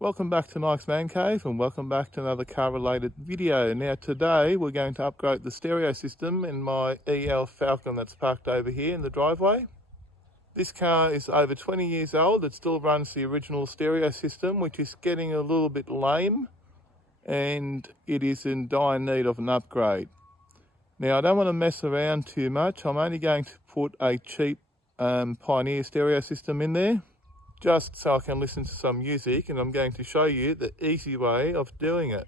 Welcome back to Mike's Man Cave and welcome back to another car related video. Now today we're going to upgrade the stereo system in my EL Falcon that's parked over here in the driveway. This car is over 20 years old. It still runs the original stereo system, which is getting a little bit lame, and it is in dire need of an upgrade. Now I don't want to mess around too much. I'm only going to put a cheap Pioneer stereo system in there, just so I can listen to some music, and I'm going to show you the easy way of doing it.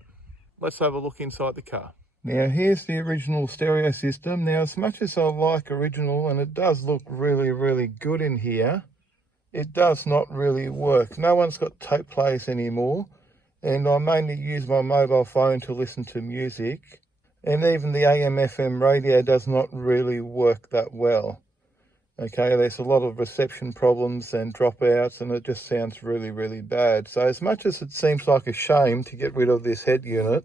Let's have a look inside the car. Now here's the original stereo system. Now as much as I like original, and it does look really good in here, it does not really work. No one's got tape players anymore, and I mainly use my mobile phone to listen to music, and even the AM FM radio does not really work that well. Okay, there's a lot of reception problems and dropouts, and it just sounds really bad. So as much as it seems like a shame to get rid of this head unit,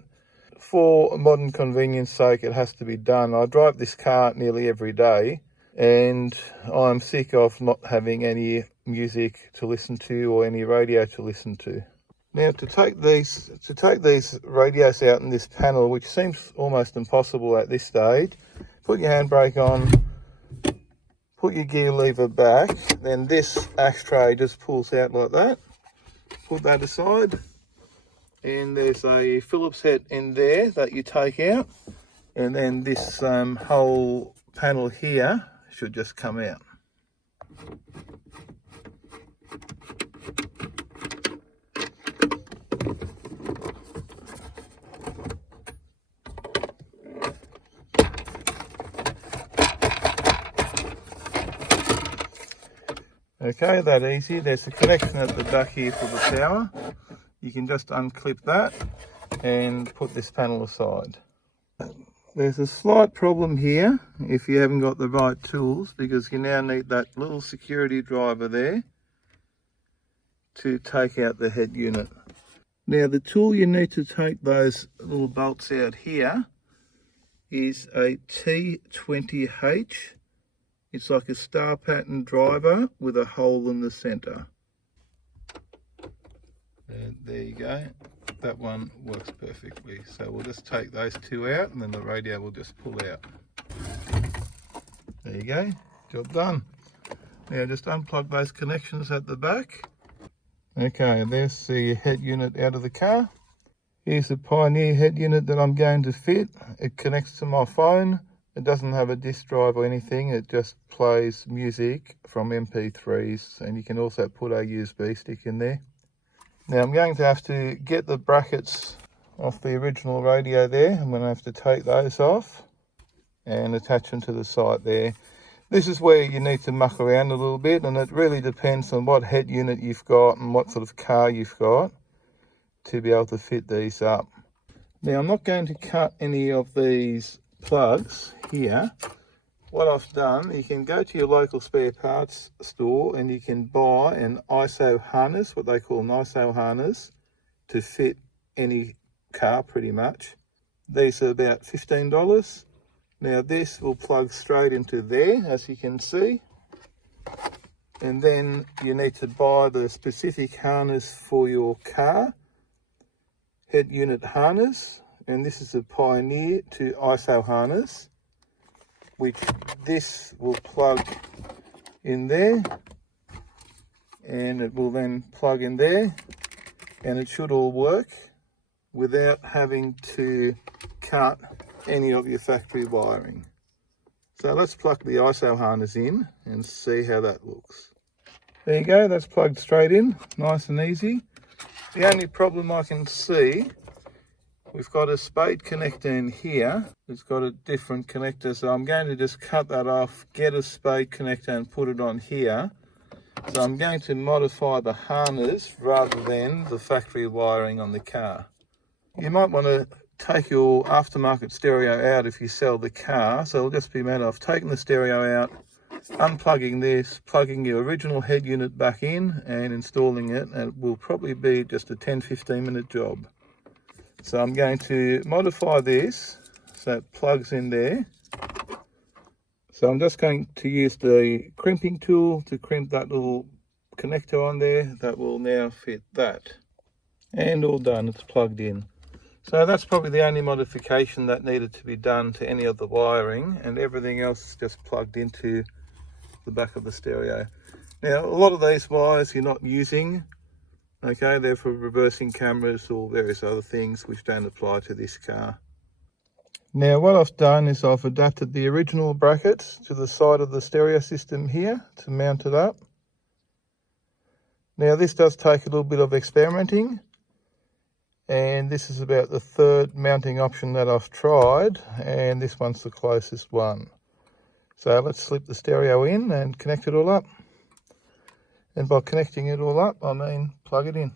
for modern convenience sake it has to be done. I drive this car nearly every day, and I'm sick of not having any music to listen to or any radio to listen to. Now to take these radios out in this panel, which seems almost impossible at this stage, put your handbrake on, put your gear lever back, then this ashtray just pulls out like that. Put that aside, and there's a Phillips head in there that you take out, and then this whole panel here should just come out. Okay, that easy. There's a connection at the back here for the power. You can just unclip that and put this panel aside. There's a slight problem here if you haven't got the right tools, because you now need that little security driver there to take out the head unit. Now the tool you need to take those little bolts out here is a T20H. It's like a star pattern driver with a hole in the center. And there you go. That one works perfectly. So we'll just take those two out, and then the radio will just pull out. There you go. Job done. Now just unplug those connections at the back. Okay, there's the head unit out of the car. Here's the Pioneer head unit that I'm going to fit. It connects to my phone. It doesn't have a disk drive or anything, it just plays music from MP3s, and you can also put a USB stick in there. Now I'm going to have to get the brackets off the original radio there. I'm going to have to take those off and attach them to the side there. This is where you need to muck around a little bit, and it really depends on what head unit you've got and what sort of car you've got to be able to fit these up. Now I'm not going to cut any of these plugs here. What I've done, you can go to your local spare parts store and you can buy an ISO harness, what they call an ISO harness, to fit any car pretty much. These are about $15. Now this will plug straight into there, as you can see, and then you need to buy the specific harness for your car, head unit harness. And this is a Pioneer to ISO harness, which this will plug in there, and it will then plug in there, and it should all work without having to cut any of your factory wiring. So let's plug the ISO harness in and see how that looks. There you go, that's plugged straight in, nice and easy. The only problem I can see, we've got a spade connector in here. It's got a different connector, so I'm going to just cut that off, get a spade connector and put it on here. So I'm going to modify the harness rather than the factory wiring on the car. You might want to take your aftermarket stereo out if you sell the car. So it'll just be a matter of taking the stereo out, unplugging this, plugging your original head unit back in and installing it, and it will probably be just a 10-15 minute job. So I'm going to modify this so it plugs in there. So I'm just going to use the crimping tool to crimp that little connector on there. That will now fit that. And all done, it's plugged in. So that's probably the only modification that needed to be done to any of the wiring, and everything else is just plugged into the back of the stereo. Now, a lot of these wires you're not using, okay, they're for reversing cameras or various other things which don't apply to this car. Now what I've done is I've adapted the original brackets to the side of the stereo system here to mount it up. Now this does take a little bit of experimenting, and this is about the third mounting option that I've tried, and this one's the closest one. So let's slip the stereo in and connect it all up. And by connecting it all up, I mean plug it in.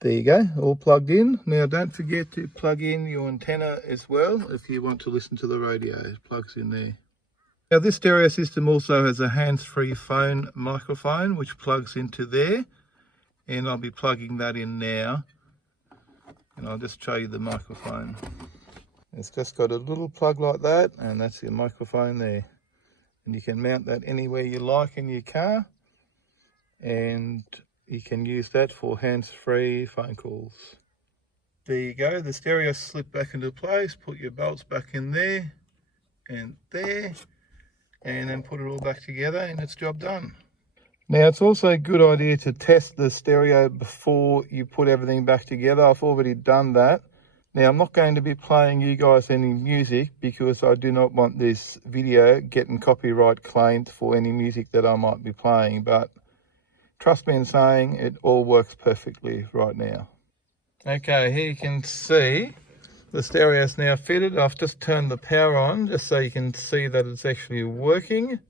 There you go, all plugged in. Now don't forget to plug in your antenna as well if you want to listen to the radio. It plugs in there. Now this stereo system also has a hands-free phone microphone which plugs into there, and I'll be plugging that in now. And I'll just show you the microphone. It's just got a little plug like that, and that's your microphone there. And you can mount that anywhere you like in your car, and you can use that for hands-free phone calls. There you go, the stereo slipped back into place. Put your bolts back in there and there, and then put it all back together and it's job done. Now it's also a good idea to test the stereo before you put everything back together. I've already done that. Now I'm not going to be playing you guys any music because I do not want this video getting copyright claimed for any music that I might be playing, but trust me in saying it all works perfectly right now. Okay, here you can see the stereo is now fitted. I've just turned the power on just so you can see that it's actually working.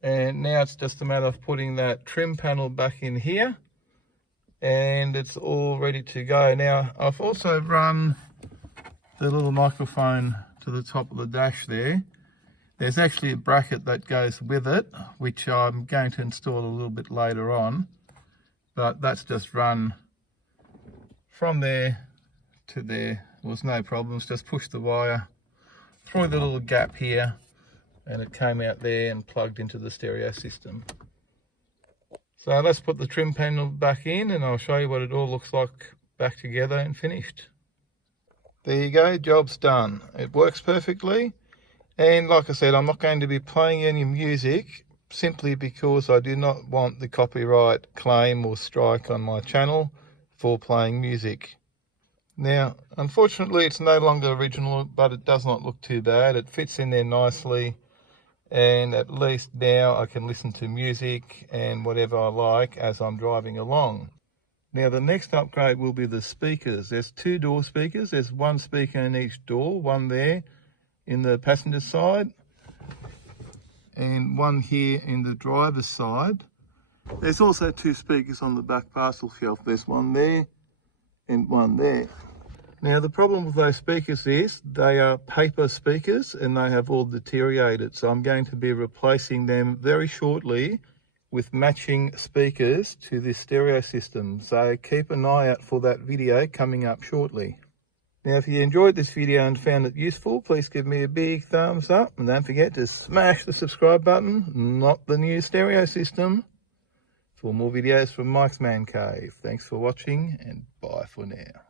And now it's just a matter of putting that trim panel back in here, and it's all ready to go. Now I've also run the little microphone to the top of the dash there. There's actually a bracket that goes with it, which I'm going to install a little bit later on, but that's just run from there to there. Was no problems, just push the wire through the little gap here, and it came out there and plugged into the stereo system. So let's put the trim panel back in and I'll show you what it all looks like back together and finished. There you go, job's done. It works perfectly, and like I said, I'm not going to be playing any music simply because I do not want the copyright claim or strike on my channel for playing music. Now unfortunately it's no longer original, but it does not look too bad. It fits in there nicely, and at least now I can listen to music and whatever I like as I'm driving along. Now the next upgrade will be the speakers. There's two door speakers. There's one speaker in each door, one there in the passenger side and one here in the driver's side. There's also two speakers on the back parcel shelf. There's one there and one there. Now the problem with those speakers is they are paper speakers and they have all deteriorated, so I'm going to be replacing them very shortly with matching speakers to this stereo system, so keep an eye out for that video coming up shortly. Now if you enjoyed this video and found it useful, please give me a big thumbs up, and don't forget to smash the subscribe button, not the new stereo system, for more videos from Mike's Man Cave. Thanks for watching, and bye for now.